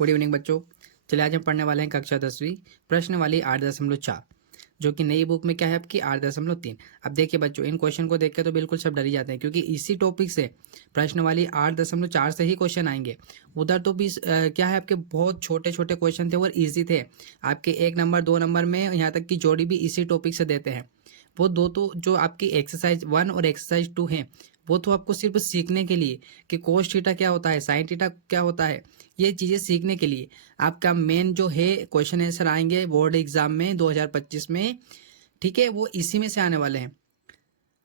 Good evening बच्चों। चलिए आज हम पढ़ने वाले हैं कक्षा 10वीं प्रश्न वाली 8.4, जो कि नई बुक में क्या है आपकी 8.3। अब देखिए बच्चों, इन क्वेश्चन को देख के तो बिल्कुल सब डर ही जाते हैं, क्योंकि इसी टॉपिक से प्रश्न वाली 8.4 से ही क्वेश्चन आएंगे। उधर तो भी क्या है आपके बहुत छोटे छोटे क्वेश्चन थे और ईजी थे आपके, 1 नंबर 2 नंबर में, यहाँ तक कि जोड़ी भी इसी टॉपिक से देते हैं। वो दो तो जो आपकी एक्सरसाइज 1 और एक्सरसाइज 2 है, वो तो आपको सिर्फ सीखने के लिए कि कोस थीटा क्या होता है, साइन थीटा क्या होता है, ये चीज़ें सीखने के लिए आपका मेन जो है क्वेश्चन आंसर आएंगे बोर्ड एग्जाम में 2025 में। ठीक है, वो इसी में से आने वाले हैं।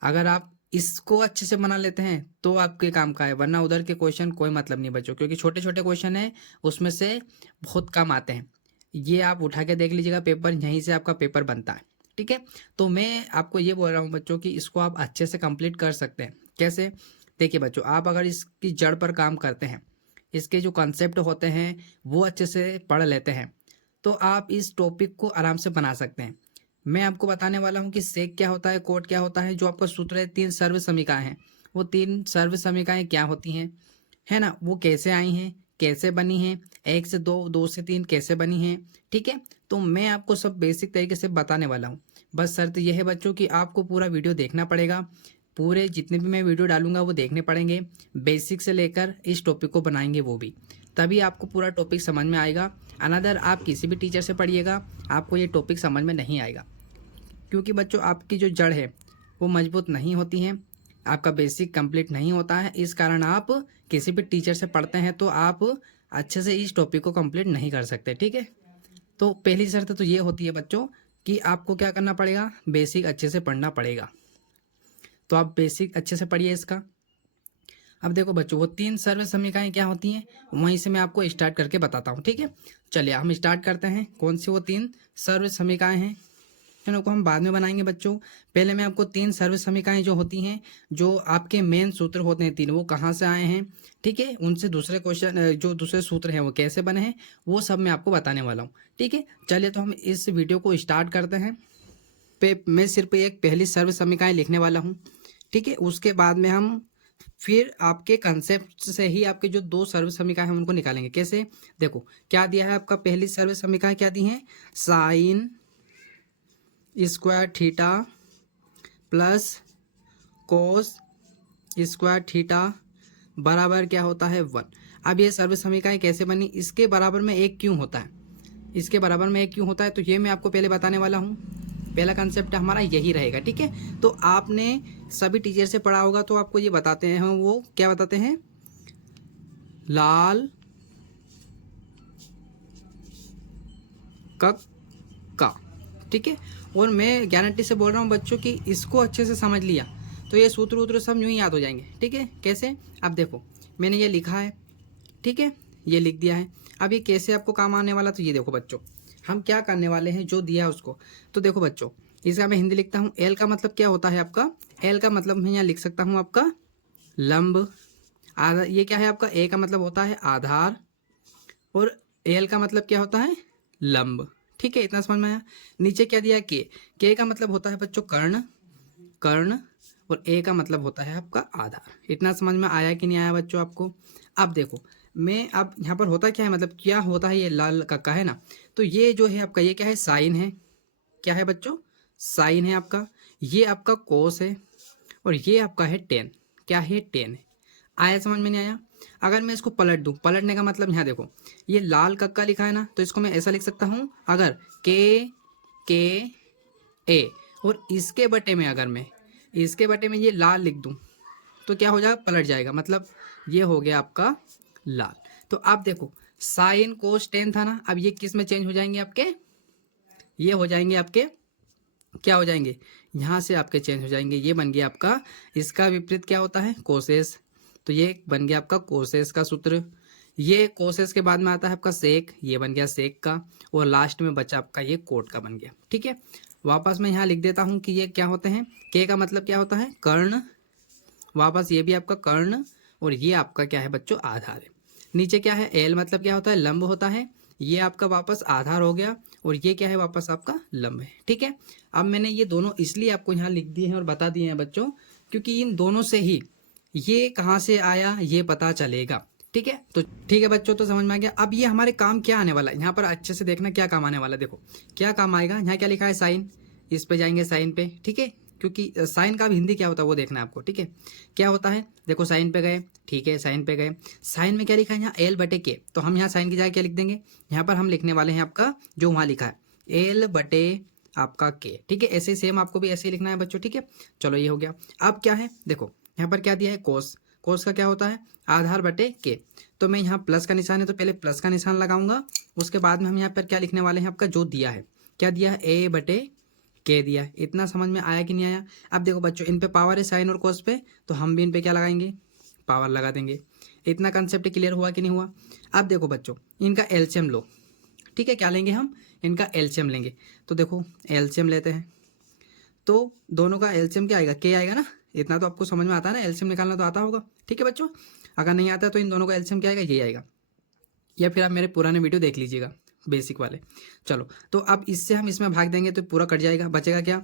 अगर आप इसको अच्छे से बना लेते हैं तो आपके काम का है, वरना उधर के क्वेश्चन कोई मतलब नहीं बच्चों, क्योंकि छोटे छोटे क्वेश्चन है, उसमें से बहुत कम आते हैं। ये आप उठा के देख लीजिएगा पेपर, यहीं से आपका पेपर बनता है। ठीक है, तो मैं आपको ये बोल रहा हूँ बच्चों कि इसको आप अच्छे से कंप्लीट कर सकते हैं। कैसे? देखिए बच्चों, आप अगर इसकी जड़ पर काम करते हैं, इसके जो कॉन्सेप्ट होते हैं वो अच्छे से पढ़ लेते हैं, तो आप इस टॉपिक को आराम से बना सकते हैं। मैं आपको बताने वाला हूँ कि सेक क्या होता है, कोट क्या होता है, जो आपका सूत्र है 3 सर्व समीकरण हैं, वो 3 सर्व समीकरण क्या होती हैं, है ना, वो कैसे आई हैं, कैसे बनी हैं, 1 से 2, 2 से 3 कैसे बनी हैं। ठीक है, तो मैं आपको सब बेसिक तरीके से बताने वाला हूँ। बस शर्त यह है बच्चों कि आपको पूरा वीडियो देखना पड़ेगा, पूरे जितने भी मैं वीडियो डालूंगा वो देखने पड़ेंगे, बेसिक से लेकर इस टॉपिक को बनाएंगे वो भी, तभी आपको पूरा टॉपिक समझ में आएगा। अनदर आप किसी भी टीचर से पढ़िएगा, आपको ये टॉपिक समझ में नहीं आएगा, क्योंकि बच्चों आपकी जो जड़ है वो मजबूत नहीं होती है, आपका बेसिक कंप्लीट नहीं होता है। इस कारण आप किसी भी टीचर से पढ़ते हैं तो आप अच्छे से इस टॉपिक को कंप्लीट नहीं कर सकते। ठीक है, तो पहली शर्त तो ये होती है बच्चों कि आपको क्या करना पड़ेगा, बेसिक अच्छे से पढ़ना पड़ेगा। तो आप बेसिक अच्छे से पढ़िए इसका। अब देखो बच्चों, वो 3 सर्व समीकरण क्या होती हैं, वहीं से मैं आपको स्टार्ट करके बताता हूँ। ठीक है, चलिए हम स्टार्ट करते हैं। कौन सी वो 3 सर्व समीकरण हैं, इनको हम बाद में बनाएंगे बच्चों। पहले मैं आपको 3 सर्व समीकरण जो होती हैं, जो आपके मेन सूत्र होते हैं 3, वो कहाँ से आए हैं, ठीक है, उनसे दूसरे क्वेश्चन जो दूसरे सूत्र हैं वो कैसे बने हैं, वो सब मैं आपको बताने वाला हूँ। ठीक है, चलिए तो हम इस वीडियो को स्टार्ट करते हैं। मैं सिर्फ एक पहली सर्व समीकरण लिखने वाला हूँ। ठीक है, उसके बाद में हम फिर आपके कंसेप्ट से ही आपके जो 2 सर्व समीकरण हैं उनको निकालेंगे। कैसे? देखो क्या दिया है आपका, पहली सर्व समीकरण क्या दी है, sine square theta plus cos square theta बराबर क्या होता है 1। अब ये सर्व समीकरण कैसे बनी, इसके बराबर में 1 क्यों होता है, इसके बराबर में 1 क्यों होता है, तो ये मैं आपको पहले बताने वाला हूँ। पहला कंसेप्ट हमारा यही रहेगा। ठीक है, तो आपने सभी टीचर से पढ़ा होगा तो आपको ये बताते हैं, वो क्या बताते हैं, लाल का। ठीक है, और मैं गारंटी से बोल रहा हूँ बच्चों कि इसको अच्छे से समझ लिया तो ये सूत्र वूत्र सब यूँ ही याद हो जाएंगे। ठीक है, कैसे? अब देखो मैंने ये लिखा है, ठीक है, ये लिख दिया है। अब ये कैसे आपको काम आने वाला, तो ये देखो बच्चों, हम क्या करने वाले हैं, जो दिया है उसको। तो देखो बच्चों, इसका मैं हिंदी लिखता हूँ। एल का मतलब क्या होता है आपका, एल का मतलब मैं यहाँ लिख सकता हूँ आपका लंब। आधार, ये क्या है आपका, ए का मतलब होता है आधार, और एल का मतलब क्या होता है, लंब। ठीक है, इतना समझ में आया। नीचे क्या दिया है, के का मतलब होता है बच्चों कर्ण, कर्ण, और ए का मतलब होता है आपका आधार। इतना समझ में आया कि नहीं आया बच्चों आपको? अब देखो मैं, अब यहाँ पर होता क्या है, मतलब क्या होता है, ये लाल का है ना, तो ये जो है आपका, ये क्या है, साइन है। क्या है बच्चों, साइन है आपका। ये आपका कोस है, और ये आपका है टेन। क्या है, टेन है। आया समझ में नहीं आया? अगर मैं इसको पलट दूं, पलटने का मतलब यहाँ देखो, ये लाल कक्का लिखा है ना, तो इसको मैं ऐसा लिख सकता हूँ, अगर के ए, और इसके बटे में अगर मैं इसके बटे में ये लाल लिख दूं तो क्या हो जाएगा, पलट जाएगा, मतलब ये हो गया आपका लाल। तो आप देखो साइन कोस टेन था ना, अब ये किस में चेंज हो जाएंगे आपके, ये हो जाएंगे आपके, क्या हो जाएंगे, यहाँ से आपके चेंज हो जाएंगे। ये बन गया आपका, इसका विपरीत क्या होता है, कोसेस, तो ये बन गया आपका कोसेस का सूत्र। ये कोसेस के बाद में आता है आपका सेक, ये बन गया सेक का, और लास्ट में बचा आपका ये कोट का बन गया। ठीक है, वापस मैं यहाँ लिख देता हूँ कि ये क्या होते हैं, के का मतलब क्या होता है, कर्ण, वापस ये भी आपका कर्ण, और ये आपका क्या है बच्चों, आधार है। नीचे क्या है, एल मतलब क्या होता है, लंब होता है, ये आपका वापस आधार हो गया, और ये क्या है, वापस आपका लंब है। ठीक है, अब मैंने ये दोनों इसलिए आपको यहाँ लिख दिए हैं और बता दिए हैं बच्चों, क्योंकि इन दोनों से ही ये कहाँ से आया ये पता चलेगा। ठीक है। तो ठीक है बच्चों, तो समझ में आ गया। अब ये हमारे काम क्या आने वाला है, यहाँ पर अच्छे से देखना क्या काम आने वाला है। देखो क्या काम आएगा, यहाँ क्या लिखा है साइन, इस पे जाएंगे साइन पे, ठीक है, क्योंकि साइन का भी हिंदी क्या होता है वो देखना है आपको, ठीक है। क्या होता है, देखो साइन पे गए, ठीक है, साइन पे गए, साइन में क्या लिखा है यहाँ एल बटे के, तो हम यहाँ साइन की जगह क्या लिख देंगे, यहाँ पर हम लिखने वाले हैं आपका जो वहाँ लिखा है एल बटे आपका के, ठीक है। ऐसे सेम आपको भी ऐसे ही लिखना है बच्चों, ठीक है। चलो ये हो गया। अब क्या है, देखो यहाँ पर क्या दिया है कोस, कोस का क्या होता है आधार बटे के, तो मैं यहाँ प्लस का निशान है तो पहले प्लस का निशान लगाऊंगा, उसके बाद में हम यहाँ पर क्या लिखने वाले हैं आपका जो दिया है, क्या दिया है ए बटे के दिया है। इतना समझ में आया कि नहीं आया। अब देखो बच्चों इन पे पावर है साइन और कोस पे, तो हम भी इन पे क्या लगाएंगे पावर लगा देंगे। इतना कंसेप्ट क्लियर हुआ कि नहीं हुआ। अब देखो बच्चों इनका एलसीएम लो, ठीक है, क्या लेंगे हम इनका एलसीएम लेंगे, तो देखो एलसीएम लेते हैं, तो दोनों का एलसीएम क्या आएगा के आएगा ना, इतना तो आपको समझ में आता है ना, एलसीएम निकालना तो आता होगा, ठीक है बच्चों। अगर नहीं आता तो इन दोनों का एलसीएम क्या आएगा ये आएगा, या फिर आप मेरे पुराने वीडियो देख लीजिएगा बेसिक वाले। चलो तो अब इससे हम इसमें भाग देंगे तो पूरा कट जाएगा, बचेगा क्या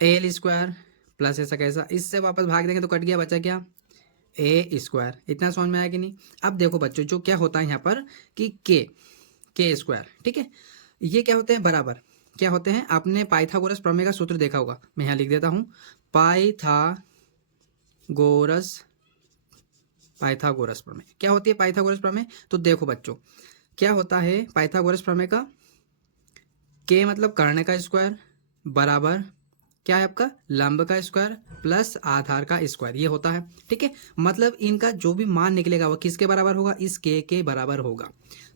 एल स्क्वायर प्लस ऐसा कैसा, इससे वापस भाग देंगे तो कट गया, बचा क्या ए स्क्वायर। इतना समझ में आया कि नहीं। अब देखो बच्चों जो क्या होता है यहाँ पर कि के स्क्वायर, ठीक है, ये क्या होते हैं बराबर, क्या होते हैं, आपने पाइथागोरस प्रमेय का सूत्र देखा होगा, मैं यहाँ लिख देता हूँ पाइथागोरस प्रमेय। क्या होती है पाइथागोरस प्रमेय, तो देखो बच्चों क्या होता है पाइथागोरस प्रमेय का, के मतलब कर्ण का स्क्वायर बराबर क्या है आपका लंब का स्क्वायर प्लस आधार का स्क्वायर, ये होता है, ठीक है। मतलब इनका जो भी मान निकलेगा वो किसके बराबर होगा, इस के बराबर होगा।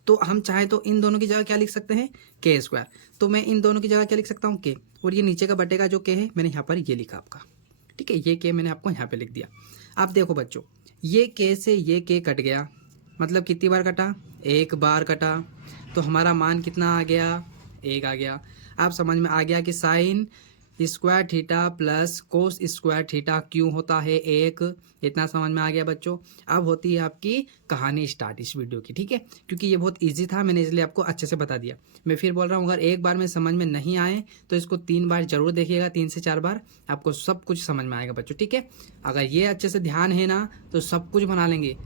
तो हम चाहे तो इन दोनों की जगह क्या लिख सकते हैं के स्क्वायर, तो मैं इन दोनों की जगह क्या लिख सकता हूँ के, और ये नीचे का बटे का जो के है मैंने यहाँ पर ये लिखा आपका, ठीक है, ये के मैंने आपको यहाँ पे लिख दिया। अब देखो बच्चों ये के से ये के कट गया, मतलब कितनी बार कटा एक बार कटा, तो हमारा मान कितना आ गया एक आ गया। आप समझ में आ गया कि sine square theta plus cos square theta क्यों होता है एक, इतना समझ में आ गया बच्चों। अब होती है आपकी कहानी स्टार्ट इस वीडियो की, ठीक है, क्योंकि ये बहुत इजी था मैंने इसलिए आपको अच्छे से बता दिया। मैं फिर बोल रहा हूँ अगर एक बार में समझ में नहीं आए तो इसको 3 बार जरूर देखिएगा, 3 से 4 बार आपको सब कुछ समझ में आएगा बच्चों, ठीक है। अगर ये अच्छे से ध्यान है ना तो सब कुछ बना लेंगे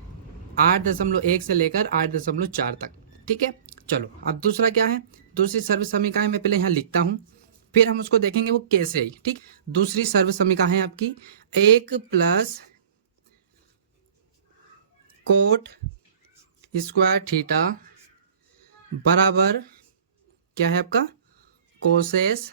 8.1 से लेकर 8.4 तक, ठीक है। चलो अब दूसरा क्या है, दूसरी सर्व समीकरण मैं पहले यहाँ लिखता हूँ फिर हम उसको देखेंगे वो कैसे आई, ठीक। दूसरी सर्व समीकरण है आपकी 1 प्लस कोट स्क्वायर थीटा बराबर क्या है आपका कोसेस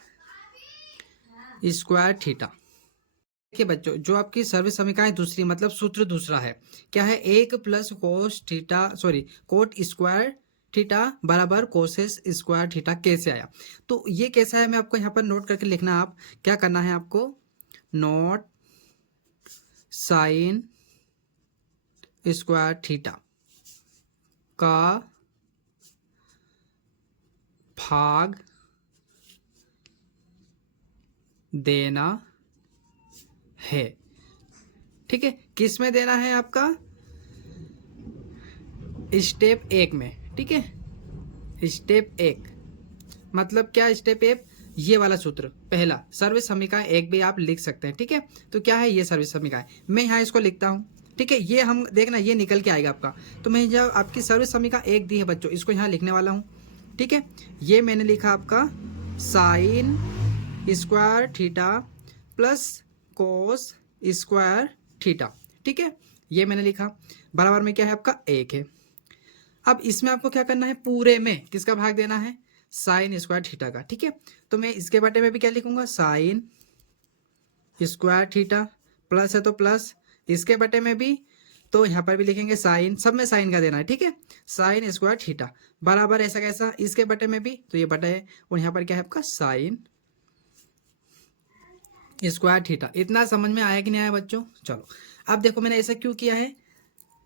स्क्वायर थीटा। देखिए बच्चों जो आपकी सर्व समीकरण दूसरी मतलब सूत्र दूसरा है, क्या है 1 plus cos theta coat square theta बराबर कोसेस स्क्वायर थीटा कैसे आया। तो ये कैसा है मैं आपको यहाँ पर नोट करके लिखना, आप क्या करना है आपको नोट साइन स्क्वायर थीटा का भाग देना है, ठीक है। किस में देना है आपका स्टेप 1 में, ठीक है। स्टेप 1 मतलब क्या स्टेप 1 ये वाला सूत्र पहला सर्व समीकरण 1 भी आप लिख सकते हैं, ठीक है। तो क्या है ये सर्व समीकरण मैं यहाँ इसको लिखता हूँ, ठीक है। ये हम देखना ये निकल के आएगा आपका, तो मैं जब आपकी सर्व समीकरण 1 दी है बच्चों इसको यहाँ लिखने वाला हूँ, ठीक है। ये मैंने लिखा आपका sine square theta plus cos square theta, ठीक है, ये मैंने लिखा बराबर में क्या है आपका 1 है। अब इसमें आपको क्या करना है पूरे में किसका भाग देना है साइन स्क्वायर थीटा का, ठीक है। तो मैं इसके बटे में भी क्या लिखूंगा साइन स्क्वायर थीटा प्लस है तो प्लस, इसके बटे में भी तो यहाँ पर भी लिखेंगे साइन, सब में साइन का देना है, ठीक है, साइन स्क्वायर थीटा बराबर ऐसा कैसा इसके बटे में भी तो ये बटा है, और यहाँ पर क्या है आपका साइन स्क्वायर थीटा। इतना समझ में आया कि नहीं आया बच्चों। चलो अब देखो मैंने ऐसा क्यों किया है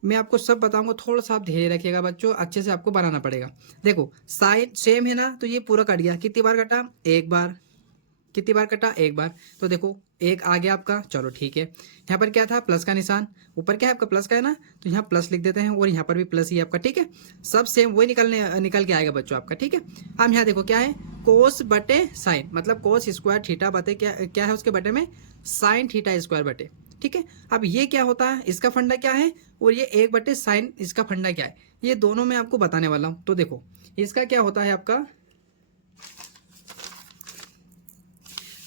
मैं आपको सब बताऊंगा, थोड़ा सा आप धैर्य रखिएगा बच्चों, अच्छे से आपको बनाना पड़ेगा। देखो साइन सेम है ना तो ये पूरा कट गया, कितनी बार कटा एक बार, कितनी बार कटा एक बार, तो देखो एक आ गया आपका। चलो ठीक है, यहाँ पर क्या था प्लस का निशान, ऊपर क्या है आपका प्लस का है ना तो यहाँ प्लस लिख देते हैं, और यहाँ पर भी प्लस ही आपका, ठीक है। सब सेम वही निकल के आएगा बच्चों आपका, ठीक है। अब यहाँ देखो क्या है कोस बटे साइन मतलब कोस स्क्वायर थीटा बटे क्या है उसके बटे में साइन थीटा स्क्वायर बटे, ठीक है। अब ये क्या होता है, इसका फंडा क्या है, और ये 1/sin इसका फंडा क्या है, ये दोनों मैं आपको बताने वाला हूं। तो देखो इसका क्या होता है आपका,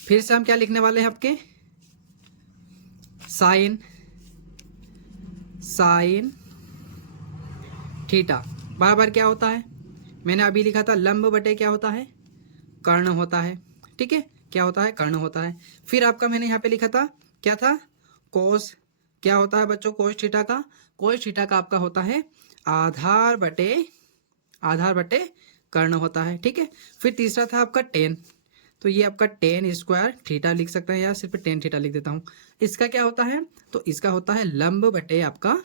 फिर से हम क्या लिखने वाले हैं आपके, साइन थीटा बराबर क्या होता है, मैंने अभी लिखा था लंब बटे क्या होता है, कर्ण होता है। ठीक है, क्या होता है, कर्ण होता है। फिर आपका मैंने यहाँ पे लिखा था क्या था, कोस, क्या होता है बच्चों, कोस थीटा का, कोस थीटा का आपका होता है आधार बटे कर्ण होता है। ठीक है, फिर तीसरा था आपका टेन, तो ये आपका टेन स्क्वायर थीटा लिख सकते हैं, या सिर्फ टेन थीटा लिख देता हूँ। इसका क्या होता है, तो इसका होता है लंब बटे आपका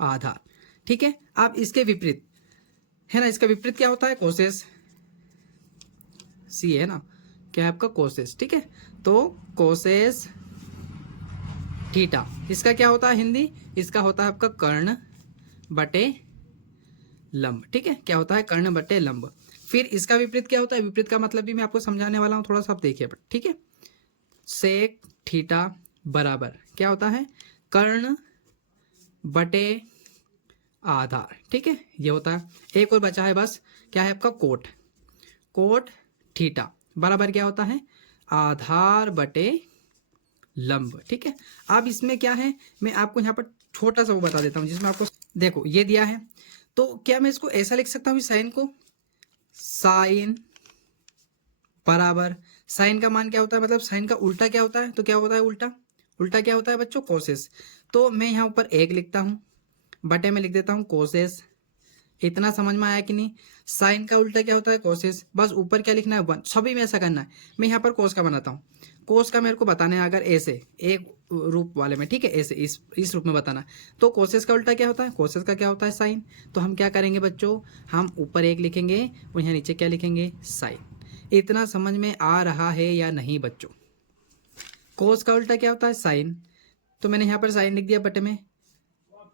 आधार। ठीक है, आप इसके विपरीत है ना, इसका विपरीत क्या होता है, कोसेस, सी है ना, क्या है आपका कोसेस। ठीक है, तो कोसेस थीटा, इसका क्या होता है हिंदी, इसका होता है आपका कर्ण बटे लंब। ठीक है, क्या होता है, कर्ण बटे लंब। फिर इसका विपरीत क्या होता है, विपरीत का मतलब भी मैं आपको समझाने वाला हूं, थोड़ा सा आप देखिए। ठीक है, सेक थीटा बराबर क्या होता है, कर्ण बटे आधार। ठीक है, ये होता है। एक और बचा है बस, क्या है आपका कोट थीटा बराबर क्या होता है, आधार बटे लंब। ठीक है, अब इसमें क्या है, मैं आपको यहाँ पर छोटा सा वो बता देता हूँ, जिसमें आपको देखो ये दिया है, तो क्या मैं इसको ऐसा लिख सकता हूँ, साइन को, साइन बराबर, साइन का मान क्या होता है, मतलब साइन का उल्टा क्या होता है, तो क्या होता है उल्टा क्या होता है बच्चों, कोसेस। तो मैं यहाँ ऊपर एक लिखता हूँ, बटे में लिख देता हूँ कोसेस। इतना समझ में आया कि नहीं, साइन का उल्टा क्या होता है, कोसेस, बस ऊपर क्या लिखना है, 1। सभी में ऐसा करना है। मैं यहाँ पर कोस का बनाता हूँ, कोस का मेरे को बताना है अगर ऐसे एक रूप वाले में, ठीक है, ऐसे इस रूप में बताना है। तो कोसेस का उल्टा क्या होता है, कोसेस का क्या होता है, साइन। तो हम क्या करेंगे बच्चों, हम ऊपर एक लिखेंगे और यहाँ नीचे क्या लिखेंगे, साइन। इतना समझ में आ रहा है या नहीं बच्चों, कोस का उल्टा क्या होता है, साइन। तो मैंने यहाँ पर साइन लिख दिया बटे में,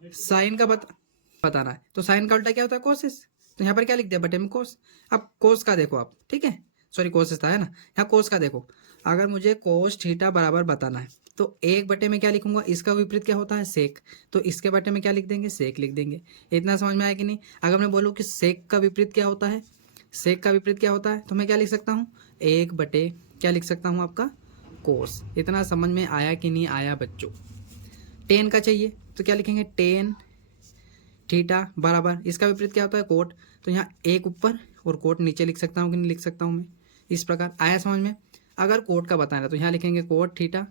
साइन का बताना है, तो साइन का उल्टा क्या होता है, कोसेस। तो यहाँ पर क्या लिख दिया, बटे में कोस। अब कोस का देखो आप, ठीक है, सॉरी कोसेस था है ना, यहाँ कोस का देखो, अगर मुझे कोस थीटा बराबर बताना है, तो एक बटे में क्या लिखूंगा, इसका विपरीत क्या होता है, सेक। तो इसके बटे में क्या लिख देंगे, सेक लिख देंगे। इतना समझ में आया कि नहीं। अगर मैं बोलूँ कि सेक का विपरीत क्या होता है, सेक का विपरीत क्या होता है, तो मैं क्या लिख सकता हूँ, एक बटे क्या लिख सकता हूँ, आपका कोस। इतना समझ में आया कि नहीं आया बच्चों। टेन का चाहिए तो क्या लिखेंगे, टेन थीटा बराबर, इसका विपरीत क्या होता है, कोट। तो यहाँ एक ऊपर और कोट नीचे लिख सकता हूँ कि नहीं लिख सकता हूँ मैं, इस प्रकार। आया समझ में। अगर कोट का बताना है तो यहाँ लिखेंगे कोट थीटा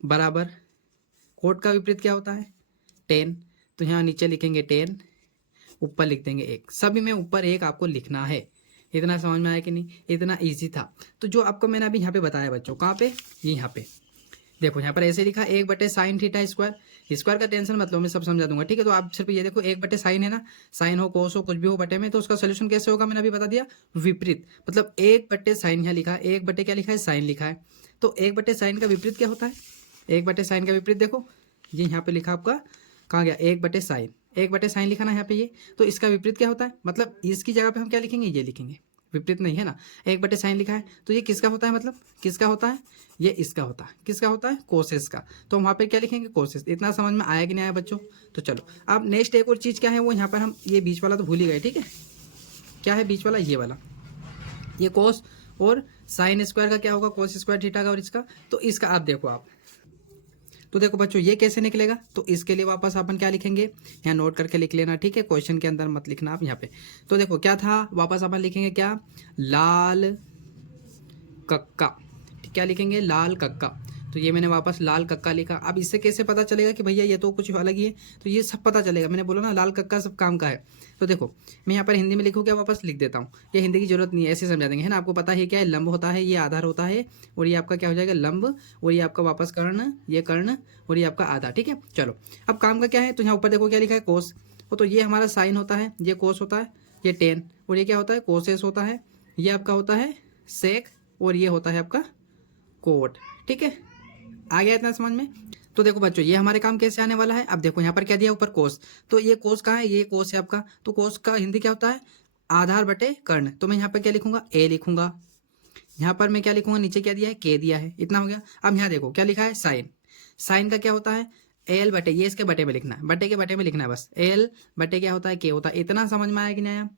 बराबर, कोट का विपरीत क्या होता है, टेन। तो यहाँ नीचे लिखेंगे टेन, ऊपर लिख देंगे एक। सभी में ऊपर एक आपको लिखना है। इतना समझ में आया कि नहीं, इतना ईजी था। तो जो आपको मैंने अभी यहाँ पे बताया बच्चों, कहाँ पे, ये यहाँ पे देखो, यहाँ पर ऐसे लिखा 1/sin थीटा स्क्वायर। स्क्वायर का टेंशन मतलब मैं सब समझा दूंगा, ठीक है। तो आप सिर्फ ये देखो, 1/sin है ना, साइन हो कोस हो कुछ भी हो बटे में, तो उसका सोल्यूशन कैसे होगा, मैंने अभी बता दिया, विपरीत। मतलब 1/sin यहाँ लिखा है, 1 क्या लिखा है, साइन लिखा है। तो 1/sin का विपरीत क्या होता है, 1/sin का विपरीत देखो, ये यहाँ पे लिखा आपका, कहाँ गया, 1/sin, 1/sin लिखा ना यहाँ पे ये। तो इसका विपरीत क्या होता है, मतलब इसकी जगह पे हम क्या लिखेंगे, ये लिखेंगे, विपरीत नहीं है ना। 1/sin लिखा है, तो ये किसका होता है, मतलब किसका होता है, ये इसका होता है, किसका होता है, कोसेस का। तो वहाँ पे क्या लिखेंगे, कोसेस। इतना समझ में आया कि नहीं आया बच्चों। तो चलो अब नेक्स्ट एक और चीज़ क्या है, वो यहाँ पर हम ये बीच वाला तो भूल ही गए, ठीक है। क्या है बीच वाला, ये वाला, ये कोस और साइन स्क्वायर का क्या होगा, कोस स्क्वायर थीटा का, और इसका। तो इसका आप देखो आप, तो देखो बच्चों ये कैसे निकलेगा। तो इसके लिए वापस अपन क्या लिखेंगे, यहाँ नोट करके लिख लेना, ठीक है, क्वेश्चन के अंदर मत लिखना आप यहाँ पे। तो देखो क्या था, वापस अपन लिखेंगे क्या, लाल कक्का, क्या लिखेंगे, लाल कक्का। तो ये मैंने वापस लाल कक्का लिखा। अब इससे कैसे पता चलेगा कि भैया ये तो कुछ अलग ही है, तो ये सब पता चलेगा, मैंने बोला ना लाल कक्का सब काम का है। तो देखो मैं यहाँ पर हिंदी में लिखूँ क्या, वापस लिख देता हूँ, ये हिंदी की जरूरत नहीं है, ऐसे समझा देंगे, है ना। आपको पता है क्या है, लंब होता है, ये आधार होता है, और ये आपका क्या हो जाएगा, लंब, और ये आपका वापस कर्ण, ये कर्ण, और ये आपका आधार, ठीक है। चलो अब काम का क्या है, तो यहाँ ऊपर देखो क्या लिखा है, कोस। तो ये हमारा साइन होता है, ये कोस होता है, ये टेन, और ये क्या होता है, कोसेस होता है, ये आपका होता है सेक, और ये होता है आपका कोट, ठीक है। आ गया इतना समझ में। तो देखो बच्चों ये हमारे काम कैसे आने वाला है। अब देखो यहाँ पर क्या दिया, ऊपर कोस। तो ये कोस कहाँ है, ये कोस है आपका। तो कोस का हिंदी क्या होता है, आधार बटे कर्ण। तो मैं यहाँ पर क्या लिखूंगा, ए लिखूंगा। यहाँ पर मैं क्या लिखूंगा, नीचे क्या दिया है, के दिया है। इतना हो गया। अब यहाँ देखो क्या लिखा है, साइन। साइन का क्या होता है, एल बटे, ये इसके बटे में लिखना है, बटे के बटे में लिखना है बस, एल बटे क्या होता है, के होता है। इतना समझ में आया कि नहीं आया?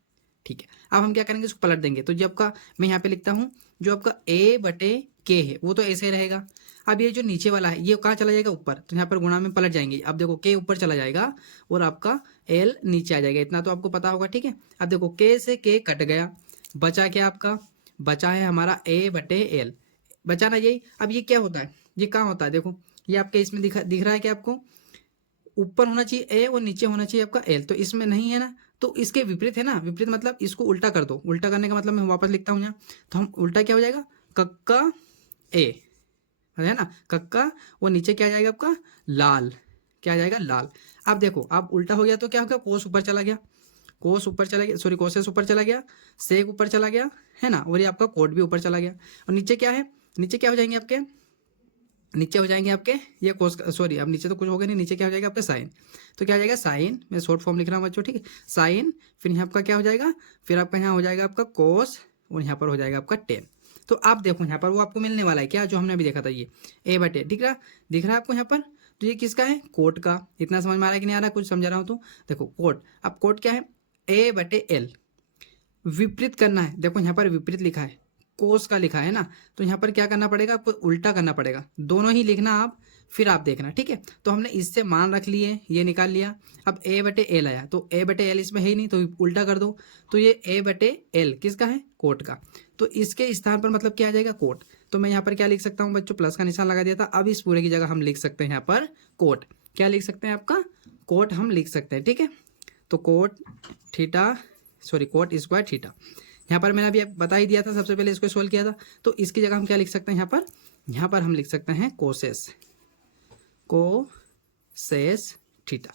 ठीक है, अब हम क्या करेंगे, इसको पलट देंगे। तो जो आपका, मैं यहाँ पे लिखता हूँ, जो आपका ए बटे के है वो तो ऐसे ही रहेगा। अब ये जो नीचे वाला है ये कहाँ चला जाएगा, ऊपर, तो यहाँ पर गुणा में पलट जाएंगे। अब देखो के ऊपर चला जाएगा और आपका एल नीचे आ जाएगा, इतना तो आपको पता होगा। ठीक है, अब देखो के से के कट गया, बचा क्या आपका, बचा है हमारा ए बटे एल, बचा ना यही। अब ये क्या होता है, ये कहाँ होता है, देखो ये आपके इसमें दिख रहा है कि आपको ऊपर होना चाहिए ए और नीचे होना चाहिए आपका एल, तो इसमें नहीं है ना, तो इसके विपरीत है ना, विपरीत मतलब इसको उल्टा कर दो। उल्टा करने का मतलब मैं वापस लिखता हूँ यहाँ, तो हम उल्टा क्या हो जाएगा, कक्का ए है ना, कक्का, और नीचे क्या आ जाएगा आपका लाल, क्या आ जाएगा लाल। अब देखो अब उल्टा हो गया तो क्या हो गया, कोस ऊपर चला गया, कोस ऊपर चला गया, सॉरी कोसेस ऊपर चला गया, सेक ऊपर चला गया है ना, और ये आपका कोट भी ऊपर चला गया। और नीचे क्या है, नीचे क्या हो जाएंगे आपके, नीचे हो जाएंगे आपके ये कोस, सॉरी अब नीचे तो कुछ हो गया नहीं, नीचे क्या हो जाएगा आपका साइन। तो क्या हो जाएगा साइन, मैं शॉर्ट फॉर्म लिख रहा हूँ बच्चों, ठीक है, साइन, फिर यहाँ आपका क्या हो जाएगा, फिर आपका यहाँ हो जाएगा आपका कोस, और यहाँ पर हो जाएगा आपका टेन। तो आप देखो यहाँ पर वो आपको मिलने वाला है क्या, जो हमने अभी देखा था, ये ए बटे, दिख रहा है आपको यहाँ पर। तो ये किसका है, कोट का। इतना समझ में आ रहा है कि नहीं आ रहा, कुछ समझा रहा हूँ तो देखो कोट। अब कोट क्या है, ए बटे एल, विपरीत करना है। देखो यहाँ पर विपरीत लिखा है, कोस का लिखा है ना, तो यहाँ पर क्या करना पड़ेगा आपको, उल्टा करना पड़ेगा। दोनों ही लिखना आप, फिर आप देखना, ठीक है। तो हमने इससे मान रख लिए, ये निकाल लिया। अब ए बटे एल आया, तो ए बटे एल इसमें है ही नहीं, तो उल्टा कर दो। तो ये ए बटे एल किसका है, कोट का। तो इसके स्थान पर मतलब क्या आ जाएगा, कोट। तो मैं यहाँ पर क्या लिख सकता हूँ बच्चों, प्लस का निशान लगा दिया था। अब इस पूरे की जगह हम लिख सकते हैं यहाँ पर कोट, क्या लिख सकते हैं आपका, कोट हम लिख सकते हैं, ठीक है। तो cot theta, sorry coat square theta, यहाँ पर मैंने अभी बता ही दिया था, सबसे पहले इसको सोल्व किया था। तो इसकी जगह हम क्या लिख सकते हैं यहाँ पर हम लिख सकते हैं कोसेस थीटा।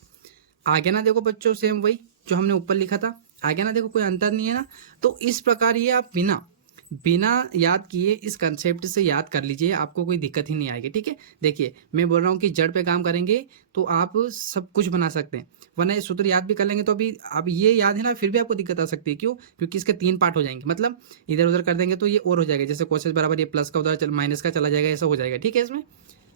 आगे ना देखो बच्चों, सेम वही जो हमने ऊपर लिखा था, आगे ना देखो, कोई अंतर नहीं है ना। तो इस प्रकार ये आप बिना याद किए इस कंसेप्ट से याद कर लीजिए, आपको कोई दिक्कत ही नहीं आएगी, ठीक है। देखिए मैं बोल रहा हूँ कि जड़ पे काम करेंगे तो आप सब कुछ बना सकते हैं, वरना ये सूत्र याद भी कर लेंगे तो अभी अब ये याद है ना, फिर भी आपको दिक्कत आ सकती है। क्यों, क्योंकि इसके 3 पार्ट हो जाएंगे, मतलब इधर उधर कर देंगे तो ये और हो जाएगा, जैसे कोसेस बराबर ये प्लस का उधर माइनस का चला जाएगा, ऐसा हो जाएगा, ठीक है इसमें।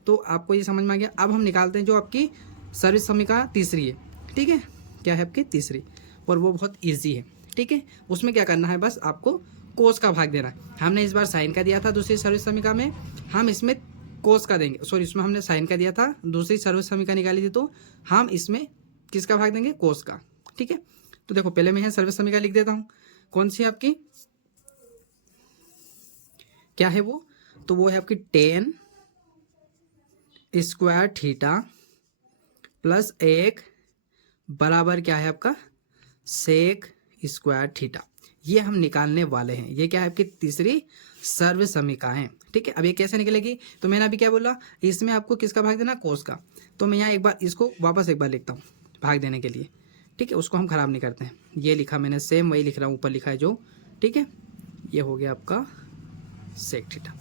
तो आपको ये समझ में आ गया। अब हम निकालते हैं जो आपकी सर्विस समीकरण तीसरी है, ठीक है, क्या है आपकी तीसरी, और वो बहुत ईजी है, ठीक है। उसमें क्या करना है, बस आपको कोस का भाग देना है। हमने इस बार साइन का दिया था दूसरी सर्विस समीकरण में, हम इसमें कोस का देंगे, सॉरी इसमें हमने साइन का दिया था, दूसरी सर्विस समीकरण निकाली थी, तो हम इसमें किसका भाग देंगे, कोस का, ठीक है। तो देखो पहले मैं यहाँ सर्विस समीकरण लिख देता हूँ, कौन सी आपकी, क्या है वो, तो वो है आपकी टेन स्क्वायर थीटा प्लस 1 बराबर क्या है आपका, सेक स्क्वायर थीटा। ये हम निकालने वाले हैं। ये क्या है आपकी तीसरी सर्व समीकरण है, ठीक है। अब ये कैसे निकलेगी, तो मैंने अभी क्या बोला, इसमें आपको किसका भाग देना, कोस का। तो मैं यहाँ एक बार इसको वापस एक बार लिखता हूँ भाग देने के लिए, ठीक है, उसको हम खराब नहीं करते हैं। ये लिखा मैंने, सेम वही लिख रहा हूँ, ऊपर लिखा है जो, ठीक है। ये हो गया आपका सेक थीटा।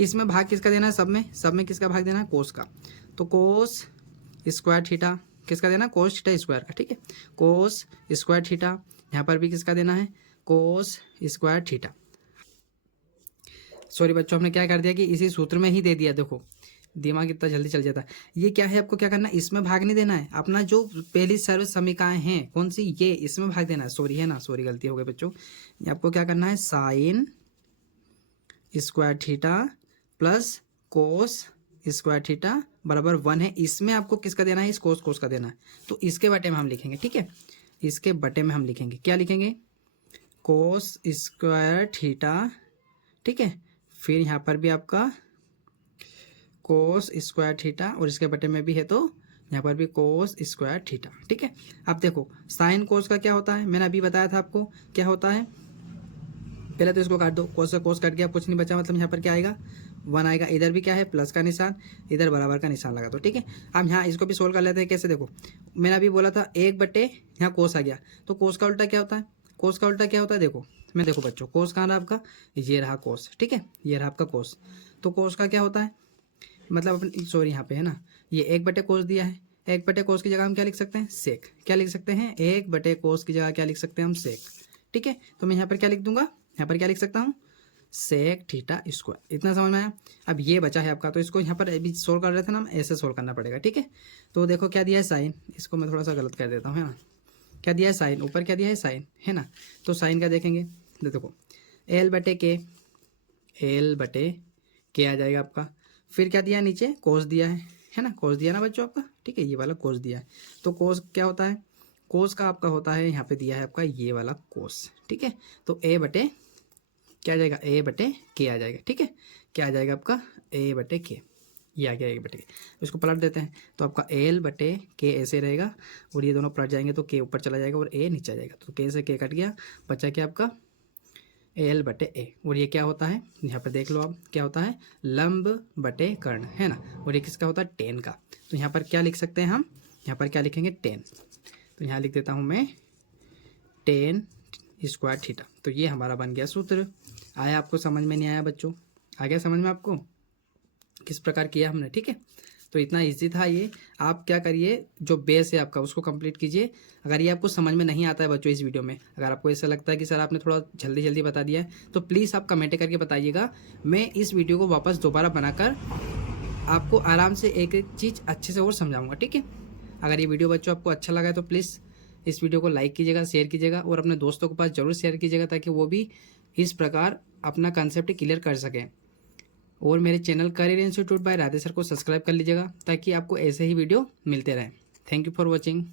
इसमें भाग किसका देना है, सब में किसका भाग देना है, कोस का। तो कोस स्क्वायर थीटा किसका देना, कोस थीटा स्क्वायर का, ठीक है, कोस स्क्वायर थीटा। यहाँ पर भी किसका देना है, कोस स्क्वायर थीटा। सॉरी बच्चों, हमने क्या कर दिया कि इसी सूत्र में ही दे दिया, देखो दिमाग इतना जल्दी चल जाता है। ये क्या है, आपको क्या करना है, इसमें भाग नहीं देना है, अपना जो पहली सर्व समीकरण है कौन सी, ये, इसमें भाग देना है। सॉरी है ना, सॉरी गलती हो गई बच्चों, ये आपको क्या करना है, sine square theta plus cos square theta बराबर 1 है। इसमें आपको किसका देना है, इस कोस का देना है। तो इसके बटे में हम लिखेंगे, ठीक है, इसके बटे में हम लिखेंगे, क्या लिखेंगे, कोस स्क्वायर थीटा, ठीक है। फिर यहाँ पर भी आपका कोस स्क्वायर थीटा, और इसके बटे में भी है तो यहाँ पर भी कोस स्क्वायर थीटा, ठीक है। अब देखो साइन कोस का क्या होता है, मैंने अभी बताया था आपको क्या होता है। पहले तो इसको काट दो, कोस से कोस कट गया, कुछ नहीं बचा, मतलब यहाँ पर क्या आएगा, 1 आएगा। इधर भी क्या है, प्लस का निशान, इधर बराबर का निशान लगा दो, ठीक है। अब यहाँ इसको भी सोल्व कर लेते हैं, कैसे, देखो मैंने अभी बोला था 1 बटे यहाँ कोस आ गया, तो कोस का उल्टा क्या होता है, कोस का उल्टा क्या होता है, देखो मैं, देखो बच्चों कोस कहाँ रहा आपका, ये रहा कोस, ठीक है, ये रहा आपका कोस। तो कोस का क्या होता है, मतलब अपन, सॉरी यहाँ पे है ना, ये 1 बटे कोस दिया है, 1 बटे कोस की जगह हम क्या लिख सकते हैं, सेक, क्या लिख सकते हैं, 1 बटे कोस की जगह क्या लिख सकते हैं हम, सेक, ठीक है। तो मैं यहाँ पर क्या लिख दूंगा, यहाँ पर क्या लिख सकता हूँ, सेक थीटा स्क्वायर। इतना समझ में आया। अब ये बचा है आपका, तो इसको यहाँ पर अभी सोल्व कर रहे थे ना, हम ऐसे सोल्व करना पड़ेगा, ठीक है। तो देखो क्या दिया है साइन, इसको मैं थोड़ा सा गलत कर देता हूँ, है ना। क्या दिया है साइन, ऊपर क्या दिया है साइन, है ना। तो साइन का देखेंगे, देखो एल बटे के आ जाएगा आपका। फिर क्या दिया है नीचे, कोस दिया है ना, कोस दिया ना बच्चों आपका, ठीक है, ये वाला कोस दिया है। तो कोस क्या होता है, कोस का आपका होता है, यहाँ पे दिया है आपका ये वाला कोस, ठीक है। तो ए बटे क्या आ जाएगा, ए बटे के आ जाएगा, ठीक है। क्या आ जाएगा आपका, ए बटे के, ये आ गया ए बटे के। इसको पलट देते हैं, तो आपका एल बटे के ऐसे रहेगा, और ये दोनों पलट जाएंगे तो के ऊपर चला जाएगा और ए नीचे आ जाएगा। तो के से के कट गया, बचा क्या आपका एल बटे ए। और ये क्या होता है, यहाँ पर देख लो आप, क्या होता है, लंब बटे कर्ण, है ना। और ये किसका होता है, टेन का। तो यहाँ पर क्या लिख सकते हैं हम, यहाँ पर क्या लिखेंगे, टेन। तो यहाँ लिख देता हूँ मैं टेन स्क्वायर थीटा। तो ये हमारा बन गया सूत्र। आया आपको समझ में, नहीं आया बच्चों, आ गया समझ में आपको किस प्रकार किया हमने, ठीक है। तो इतना इजी था ये। आप क्या करिए, जो बेस है आपका उसको कंप्लीट कीजिए। अगर ये आपको समझ में नहीं आता है बच्चों इस वीडियो में, अगर आपको ऐसा लगता है कि सर आपने थोड़ा जल्दी जल्दी बता दिया है, तो प्लीज़ आप कमेंट करके बताइएगा। मैं इस वीडियो को वापस दोबारा बनाकर आपको आराम से एक एक चीज़ अच्छे से और समझाऊंगा, ठीक है। अगर ये वीडियो बच्चों आपको अच्छा लगा है तो प्लीज़ इस वीडियो को लाइक कीजिएगा, शेयर कीजिएगा, और अपने दोस्तों के पास ज़रूर शेयर कीजिएगा, ताकि वो भी इस प्रकार अपना कंसेप्ट क्लियर कर सकें। और मेरे channel career institute by Radhe sir को सब्सक्राइब कर लीजिएगा, ताकि आपको ऐसे ही वीडियो मिलते रहें। Thank you for watching.